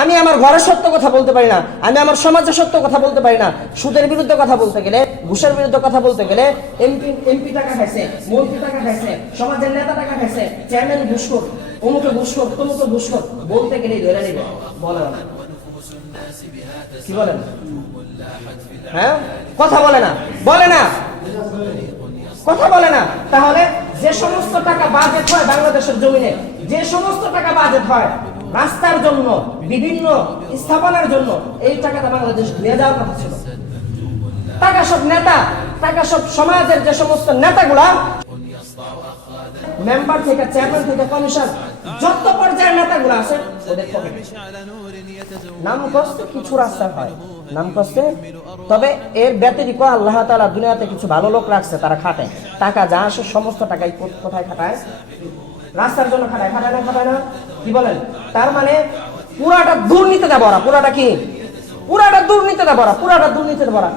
আমি আমার ঘরের সত্য কথা বলতে পারি না, আমি আমার সমাজের সত্য কথা বলতে পারি না। সুদের বিরুদ্ধে কথা বলতে গেলে, ঘুষের বিরুদ্ধে কথা বলতে গেলে, এমপি এমপি টাকা খাইছে, মন্ত্রী টাকা খাইছে, সমাজের নেতা টাকা খাইছে, চেয়ারম্যান ঘুষখোর অমুকে ঘুষখোর তমুকে ঘুষখোর বলতে গেলেই ধরে নিবে। বলে কি বলেন হ্যাঁ? কথা বলে না। বলে না। কথা বলে না। তাহলে যে সমস্ত টাকা বাজেট হয় বাংলাদেশের জমিনে, যে সমস্ত টাকা বাজেট হয় রাস্তার জন্য, বিভিন্ন স্থাপনার জন্য এই টাকাটা বাংলাদেশ নিয়ে যাওয়ার কথা ছিল। টাকা সব নেতা, টাকা সব সমাজের যে সমস্ত নেতাগুলা মেম্বার থেকে চেয়ারম্যান থেকে কমিশন যত পর্যায়ের নেতাগুলো আছে নাম কষ্টে কিছু রাস্তা হয়। নাম কষ্টে তবে এর ব্যতিরিক্ত আল্লাহ তাআলা দুনিয়াতে কিছু ভালো লোক রাখছে, তারা খাটে টাকা যা আসে, সমস্ত টাকাই কোথায় খাটায়? রাস্তার জন্য খাটায় খাটায় না খাটায় না? কি বলেন? তার মানে পুরাটা দুর্নীতিতে ভরা পুরাটা কি? পুরাটা দুর্নীতিতে ভরা পুরাটা দুর্নীতিতে ভরা।